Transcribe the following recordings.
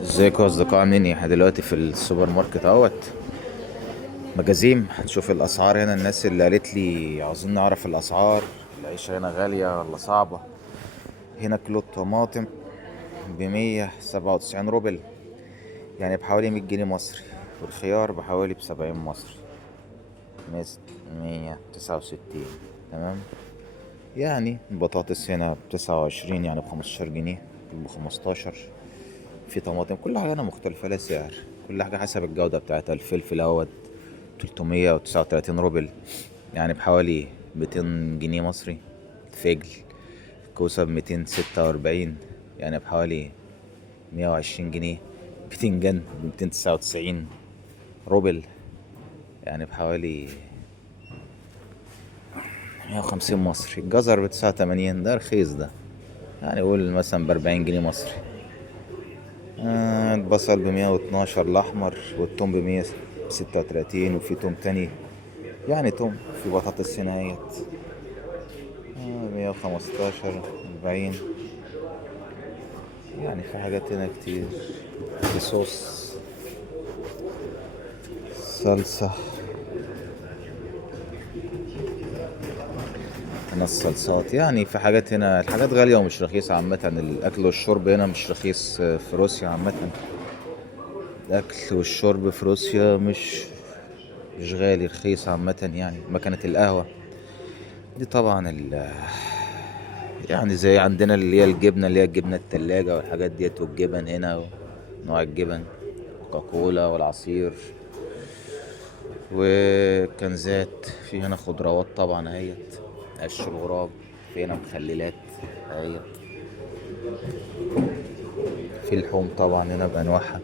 ازيكم يا اصدقاء؟ عاملين ايه؟ احنا دلوقتي في السوبر ماركت اهوت مجازيم. هنشوف الاسعار هنا. الناس اللي قالت لي عاوزين نعرف الاسعار، العيشة هنا غالية ولا صعبة. هنا كيلو الطماطم ب197 روبل، يعني بحوالي 100 جنيه مصري. والخيار بحوالي ب70 مصري، 169. تمام. يعني البطاطس هنا ب29، يعني ب15 جنيه، ب15. في طماطم، كل حاجة هنا مختلفة، لا سعر. كل حاجة حسب الجودة بتاعتها. الفلفل اهوت 339 روبل، يعني بحوالي 200 جنيه مصري. الفجل، كوسة ب246، يعني بحوالي 120 جنيه. بتنجان ب299 روبل، يعني بحوالي 150 مصري. الجزر ب89، ده رخيص ده، يعني قول مثلا ب40 جنيه مصري. البصل ب112 الأحمر، والثوم ب136. وفي توم تاني، يعني توم. في بطاطس هنا اهيت 115، 40. يعني في حاجات هنا كتير. في صوص، صلصة. هنا الصلصات، يعني في حاجات هنا. الحاجات غالية ومش رخيصة عامة. الأكل والشرب هنا مش رخيص في روسيا عامة. الأكل والشرب في روسيا مش غالي، رخيص عامة. يعني مكنة القهوة دي طبعا يعني زي عندنا اللي هي الجبنة، اللي هي الجبنة التلاجة والحاجات ديت، والجبن هنا ونوع الجبن، كوكاكولا والعصير وكنزات. في هنا خضروات طبعا اهيت، قش الغراب. في هنا مخللات اهيت. في لحوم طبعا هنا بأنواعها.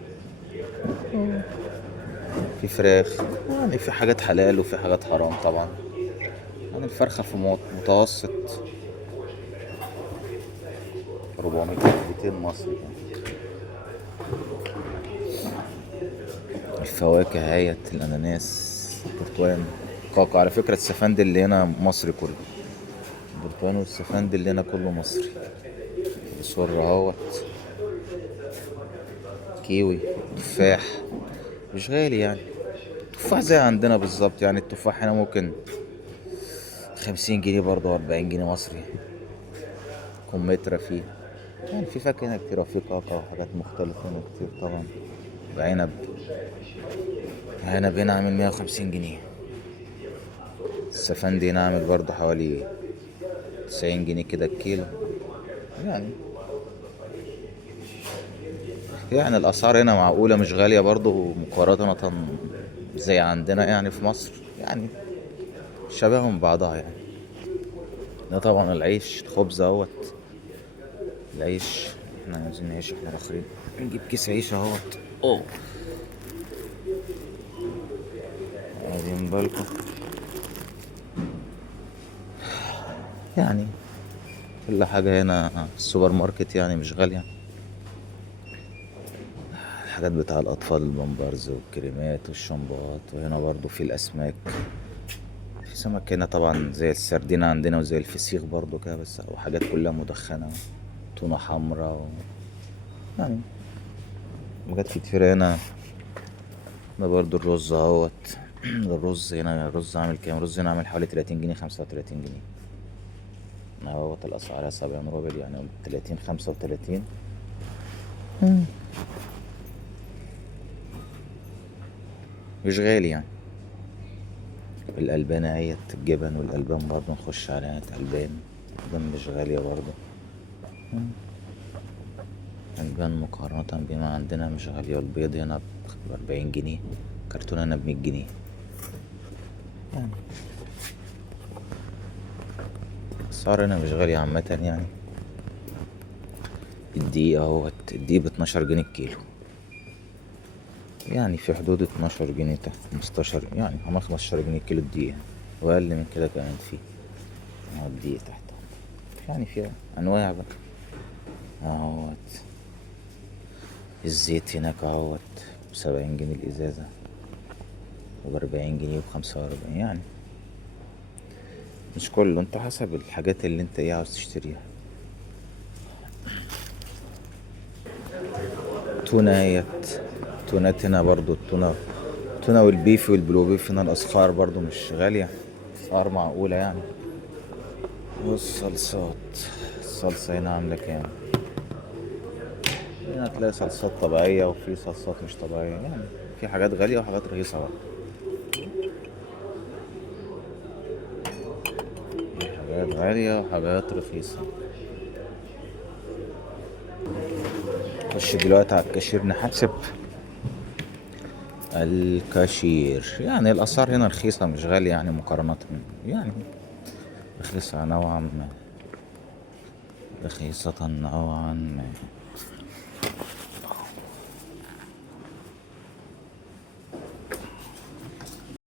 في فراخ، يعني في حاجات حلال وفي حاجات حرام طبعا. يعني الفرخة في متوسط 400، 200 مصري يعني. الفواكه اهيت، الأناناس، البرتقال، كاكا. على فكرة السفند اللي هنا مصري كله. البرتقال والسفند اللي هنا كله مصري. بصور اهوت، كيوي، تفاح. مش غالي يعني. تفاح زي عندنا بالظبط. يعني التفاح هنا ممكن 50 جنيه برضه، 40 جنيه مصري. كمثرى فيه. يعني في فاكهة هنا كتير، وفي كاكا وحاجات مختلفة هنا كتير طبعا. وعنب. عنب هنا عامل 150 جنيه. السفندي هنا عامل برضه حوالي 90 جنيه كده الكيلو. يعني يعني الأسعار هنا معقولة، مش غالية برضه مقارنة زي عندنا يعني في مصر. يعني شبه من بعضها يعني. ده طبعا العيش، الخبز اهوت. العيش، احنا عايزين نعيش احنا الاخرين. نجيب كيس عيش اهوت. اوه، عايزين بالكم. يعني كل حاجة هنا في السوبر ماركت يعني مش غالية. الحاجات بتاع الأطفال، البامبرز والكريمات والشامبوات. وهنا برضو في الأسماك. في سمك هنا طبعا زي السردين عندنا، وزي الفسيخ برضو كده، بس وحاجات كلها مدخنة. تونة حمرا يعني حاجات كتير هنا. ده برضو الرز اهوت. الرز هنا، الرز عامل كام؟ الرز هنا عامل حوالي 30 جنيه، 35 جنيه. اهوت الأسعار 70 روبل، يعني 30، 35. مش غالي يعني. الألبان اهيت، الجبن والألبان برضو نخش على ألبان. الألبان مش غالية برضو. ألبان مقارنة بما عندنا مش غالية. البيض هنا ب40 جنيه، كرتون هنا ب100 جنيه. يعني الأسعار هنا مش غالية عامة يعني. الدقيق اهوت، الدقيق ب12 جنيه الكيلو. يعني في حدود 12 جنيه، تحت 15، يعني عمال 15 جنيه كيلو الدقيقة. وأقل من كده كمان فيه. هو الدقيقة تحت. يعني في أنواع بقى اهوت. الزيت هناك اهوت ب70 جنيه الإزازة، وب40 جنيه، وب45. يعني مش كله، انت حسب الحاجات اللي انت عاوز تشتريها. تونة اهيت. تونات هنا برضو التونة. التونة والبيف والبلو بيف هنا الأسعار برضو مش غالية، أسعار معقولة يعني. والصلصات، الصلصة هنا عاملة كام؟ هنا هتلاقي صلصات طبيعية وفي صلصات مش طبيعية يعني، في حاجات غالية وحاجات رخيصة بقى. في حاجات غالية وحاجات رخيصة. نخش دلوقتي على الكاشير نحاسب. الكاشير يعني الأسعار هنا رخيصة مش غالية يعني مقارنة، يعني رخيصة نوعا ما، رخيصة نوعا ما.